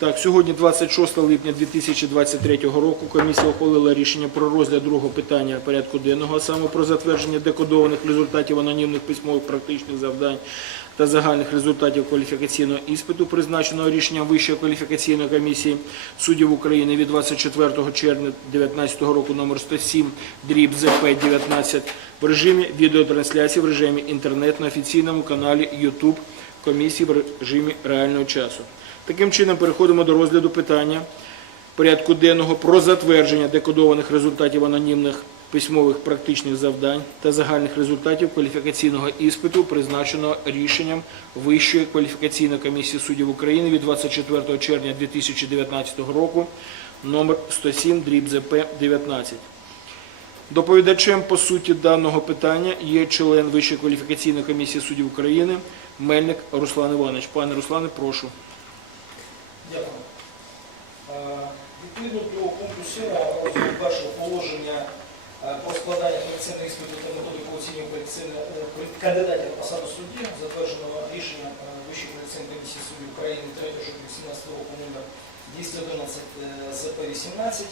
Так, сьогодні 26 липня 2023 року комісія ухвалила рішення про розгляд другого питання порядку денного, а саме про затвердження декодованих результатів анонімних письмових практичних завдань та загальних результатів кваліфікаційного іспиту, призначеного рішенням Вищої кваліфікаційної комісії суддів України від 24 червня 2019 року номер 107 дріб ЗП 19 в режимі відеотрансляції в режимі інтернет на офіційному каналі YouTube комісії в режимі реального часу. Таким чином переходимо до розгляду питання порядку денного про затвердження декодованих результатів анонімних письмових практичних завдань та загальних результатів кваліфікаційного іспиту, призначеного рішенням Вищої кваліфікаційної комісії суддів України від 24 червня 2019 року номер 107 дріб ЗП 19. Доповідачем по суті даного питання є член Вищої кваліфікаційної комісії суддів України Мельник Руслан Іванович. Пане Руслане, прошу. Дякую. Е, Відповідно до пункту 7 розділу першого положення е, про складання кваліфікаційного іспиту та методику оцінювання е, кандидатів на посаду судді, затвердженого рішенням е, Вищої кваліфікаційної комісії суддів України 3 жовтня 2017 року номер 211 ЗП-18,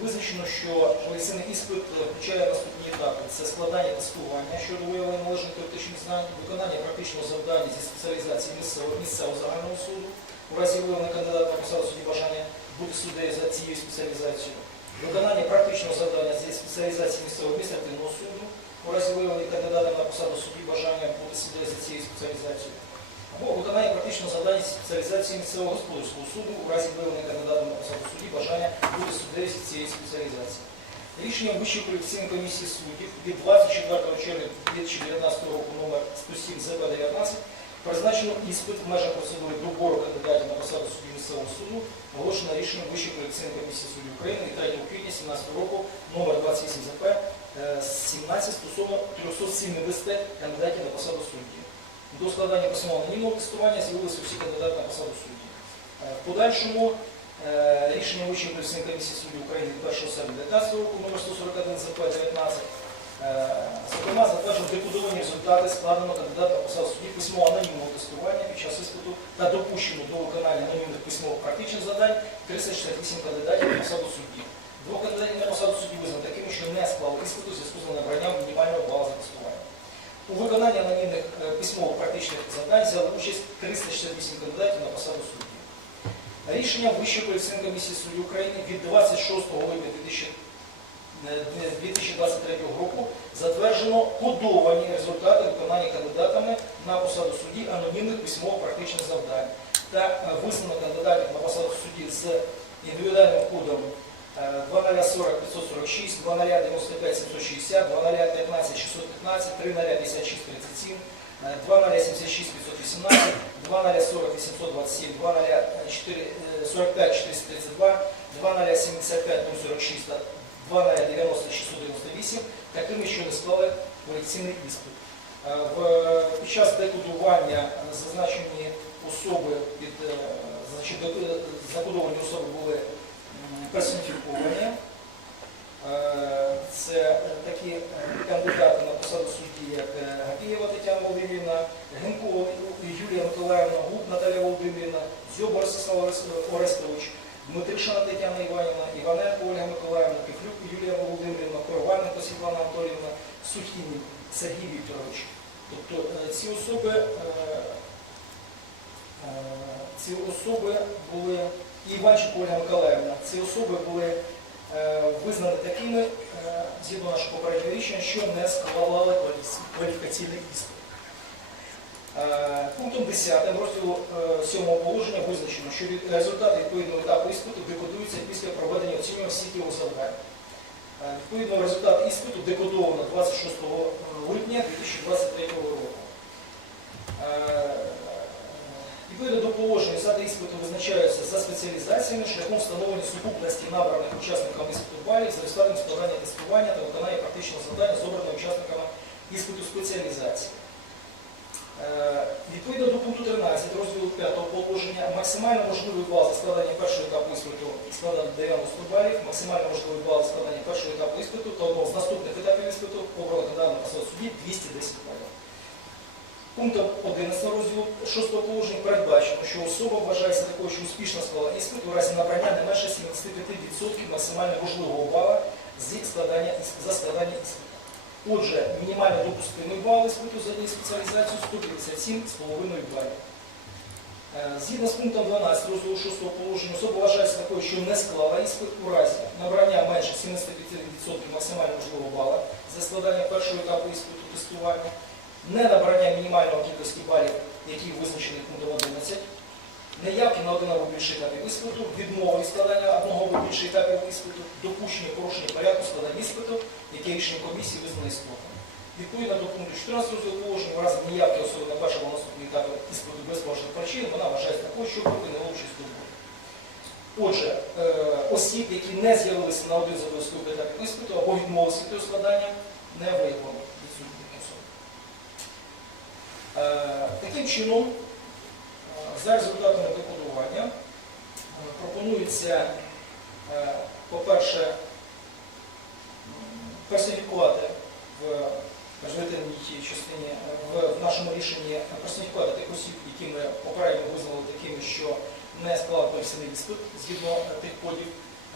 визначено, що кваліфікаційний іспит включає наступні етапи. Це складання тестування щодо виявлення належних теоретичних знань, виконання практичного завдання зі спеціалізації місцевого, місцевого загального суду, у разі виявлення кандидата на посаду бажання бути суддею за цією спеціалізацією, виконання практичного завдання зі спеціалізації місцевого адміністративного суду, у разі виявлення кандидата на посаду судді бажання бути суддею за цією спеціалізацією, або виконання практичного завдання зі спеціалізації місцевого господарського суду, у разі виявлення кандидата на посаду судді бажання бути суддею з цієї спеціалізації. Рішенням Вищої кваліфікаційної комісії суддів від 24 червня 2019 року номер 107 ЗП-19 призначено іспит в межах процедури добору кандидатів на посаду судді місцевого суду, оголошено рішенням Вищої кваліфікаційної комісії суддів України від 3 квітня 2017 року номер 28 ЗП е, 17 стосовно 370 кандидатів на посаду судді. До складання письмового анонімного тестування з'явилися всі кандидати на посаду судді. Е, В подальшому е, рішення Вищої кваліфікаційної комісії суддів України від 1 серпня 2019 року номер 141 ЗП 19 Е, Зокрема, затверджено декодовані результати складеного кандидата посаду судді письмового анонімного тестування під час іспиту та допущено до виконання анонімних письмових практичних завдань 368 кандидатів на посаду судді. Двох кандидатів на посаду судді визнано такими, що не склали іспиту зв'язку з набранням мінімального балу за тестування. У виконанні анонімних е, письмових практичних завдань взяли участь 368 кандидатів на посаду судді. Рішення Вищої кваліфікаційної комісії суддів України від 26 липня 2000 2023 року затверджено кодовані результати виконання кандидатами на посаду судді анонімних письмово-практичних завдань. Та е, визнано кандидатів на посаду судді з індивідуальним кодом е, 2040 546, 2095 760, 2015 615, 3056 37, е, 2076 518, 2040 827, 2045 432, 2075 046 та 2090 698, такими, що не склали кваліфікаційний іспит. Е, Під час декодування зазначені особи під е, дек- закодовані особи були персоніфіковані. Е, Це е, такі е, кандидати на посаду судді, як е, Гапієва Тетяна Володимирівна, Генкова Юлія Миколаївна, Гук Наталія Володимирівна, Зьоба Ростислав Орес- Орестович, Дмитришина Тетяна Іванівна, Іваненко Ольга Миколаївна, Кифлюк Юлія Володимирівна, Коровальенко Світлана Анатоліївна, Сухінін Сергій Вікторович. Тобто е, ці особи, е, е, ці особи були, і Іванченко Ольга Миколаївна, ці особи були визнані такими, згідно нашого попереднього рішення, що не склали кваліфі- кваліфікаційний іспит. Е, Пунктом 10 розділу 7 положення визначено, що результати відповідного етапу іспиту декодуються після проведення оцінювання всіх його завдань. Е, Відповідно, результат іспиту декодовано 26 липня 2023 року. Е, Відповідно до положення, результати іспиту визначаються за спеціалізаціями шляхом встановлення сукупності набраних учасниками іспиту балів за результатом складання тестування та виконання практичного завдання з обраними учасниками іспиту спеціалізації. Е, Відповідно до пункту 13 розділу 5 положення, максимально можливий бал за складання першого етапу іспиту складає 90 балів, максимально можливий бал за складання першого етапу іспиту та одного з наступних етапів іспиту кандидата на посаду судді 210 балів. Пунктом 11 розділу 6 положення передбачено, що особа вважається такою, що успішно склала іспит у разі набрання не менше 75% максимально можливого бала за складання іспиту. Отже, мінімально допустимий бал іспиту за її спеціалізацію 157,5 балів. Е, Згідно з пунктом 12 розділу 6 положення, особа вважається такою, що не склала іспит у разі набрання менше 75% максимально можливого бала за складання першого етапу іспиту тестування, не набрання мінімальної кількості балів, які визначені пунктом 11, неявки на один або більше етапів іспиту, відмови складання одного або більше етапів іспиту, допущення порушення порядку складання іспиту, яке рішення комісії визнане складом. Відповідно до пункту 14 розділу положення, в разі неявки особи на першому наступному етапі іспиту без поважних причин, вона вважається такою, що припинила участь у роботі. Отже, е, осіб, які не з'явилися на один з обов'язкових етапів іспиту або відмовилися від складання, не виявлено відсутніх особ. Е, Таким чином, за результатами декодування е, пропонується, е, по-перше, персоніфікувати в результативній частині е, в, нашому рішенні персоніфікувати тих осіб, які ми попередньо визнали такими, що не склали професійний іспит згідно тих кодів,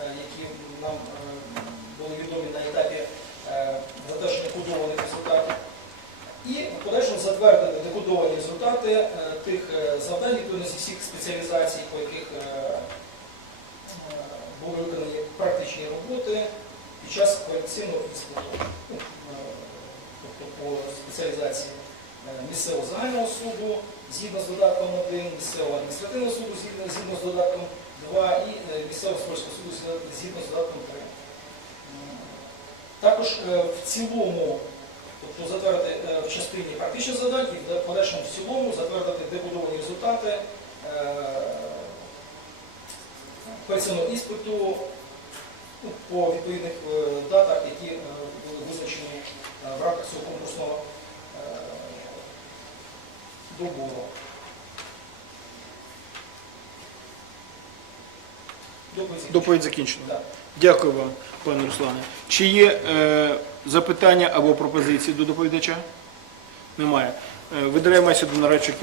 які нам були відомі на етапі затвердження кодованих результатів. І в подальшому затвердити декодовані результати е, тих е, завдань відповідно зі всіх спеціалізацій, по яких е, були виконані практичні роботи під час кваліфікаційного іспиту. Ну, Тобто по спеціалізації місцевого загального суду згідно з додатком 1, місцевого адміністративного суду згідно, з додатком 2 і місцевого спорського суду згідно- з додатком 3. Також в цілому Тобто затвердити е, в частині практичних завдань і в подальшому в цілому затвердити дебудовані результати е, персонального іспиту ну, по відповідних е, датах, які були визначені в рамках цього конкурсного добору. Доповідь закінчена. Дякую вам, пане Руслане. Чи є е, запитання або пропозиції до доповідача? Немає. Е, до нарадчої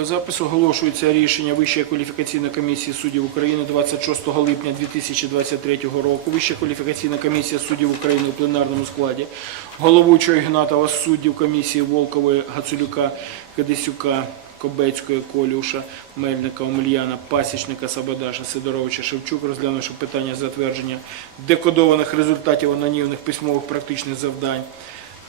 кімнати. Відеозапис оголошується рішення Вищої кваліфікаційної комісії суддів України 26 липня 2023 року. Вища кваліфікаційна комісія суддів України у пленарному складі головуючого Ігнатова суддів комісії Волкової, Гацулюка, Кадисюка, Кобецької, Колюша, Мельника, Омельяна, Пасічника, Сабадаша, Сидоровича, Шевчук, розглянувши питання затвердження декодованих результатів анонімних письмових практичних завдань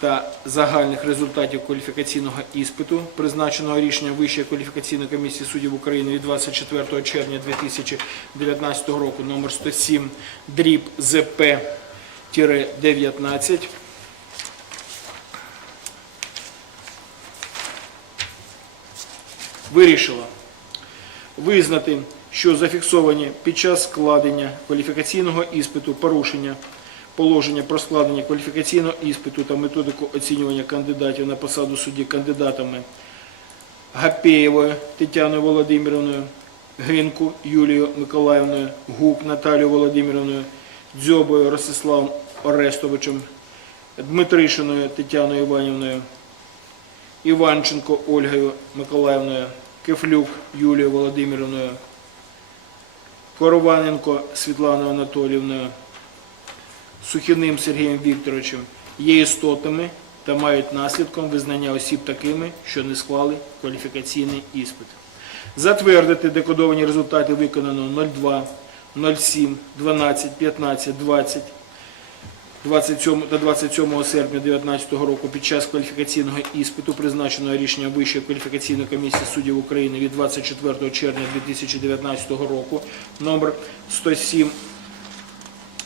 та загальних результатів кваліфікаційного іспиту, призначеного рішенням Вищої кваліфікаційної комісії суддів України від 24 червня 2019 року номер 107 дріб ЗП-19 вирішила визнати, що зафіксовані під час складення кваліфікаційного іспиту порушення положення про складення кваліфікаційного іспиту та методику оцінювання кандидатів на посаду судді кандидатами Гапєєвою Тетяною Володимирівною, Гинку Юлією Миколаївною, Гук Наталією Володимирівною, Дзьобою Ростиславом Орестовичем, Дмитришиною Тетяною Іванівною, Іванченко Ольгою Миколаївною, Кефлюк Юлією Володимирівною, Корованенко Світланою Анатоліївною, Сухіним Сергієм Вікторовичем є істотами та мають наслідком визнання осіб такими, що не склали кваліфікаційний іспит. Затвердити декодовані результати виконаного 02, 07, 12, 15, 20, 27 та 27 серпня 2019 року під час кваліфікаційного іспиту, призначеного рішенням Вищої кваліфікаційної комісії суддів України від 24 червня 2019 року, номер 107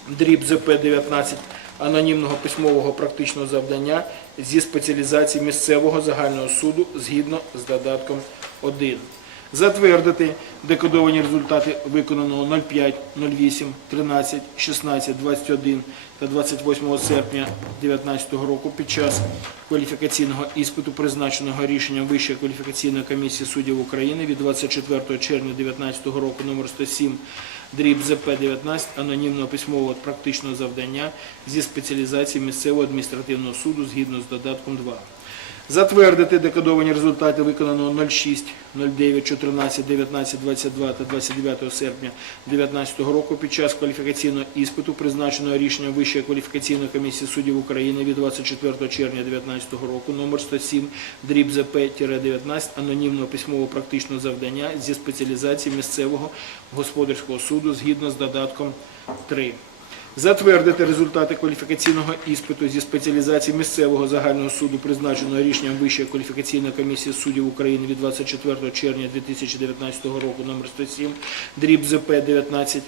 дріб ЗП-19 анонімного письмового практичного завдання зі спеціалізації місцевого загального суду згідно з додатком 1. Затвердити декодовані результати виконаного 05, 08, 13, 16, 21 та 28 серпня 2019 року під час кваліфікаційного іспиту, призначеного рішенням Вищої кваліфікаційної комісії суддів України від 24 червня 2019 року номер 107 дріб ЗП-19 анонімного письмового практичного завдання зі спеціалізації місцевого адміністративного суду згідно з додатком 2. Затвердити декодовані результати виконаного 06, 09, 14, 19, 22 та 29 серпня 2019 року під час кваліфікаційного іспиту, призначеного рішенням Вищої кваліфікаційної комісії суддів України від 24 червня 2019 року номер 107 дріб ЗП-19 анонімного письмового практичного завдання зі спеціалізації місцевого господарського суду згідно з додатком 3. Затвердити результати кваліфікаційного іспиту зі спеціалізації місцевого загального суду, призначеного рішенням Вищої кваліфікаційної комісії суддів України від 24 червня 2019 року номер 107 дріб ЗП-19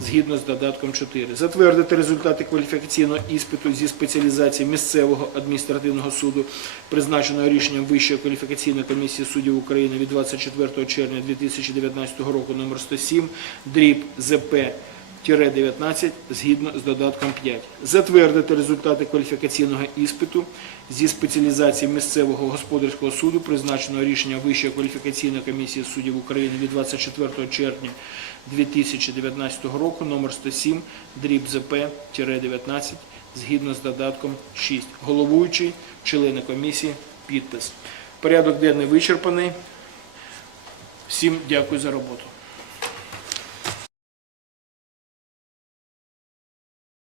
згідно з додатком 4. Затвердити результати кваліфікаційного іспиту зі спеціалізації місцевого адміністративного суду, призначеного рішенням Вищої кваліфікаційної комісії суддів України від 24 червня 2019 року номер 107 дріб ЗП 19 згідно з додатком 5. Затвердити результати кваліфікаційного іспиту зі спеціалізації місцевого господарського суду, призначеного рішенням Вищої кваліфікаційної комісії суддів України від 24 червня 2019 року номер 107 дріб ЗП-19 згідно з додатком 6. Головуючий, члени комісії, підпис. Порядок денний вичерпаний. Всім дякую за роботу.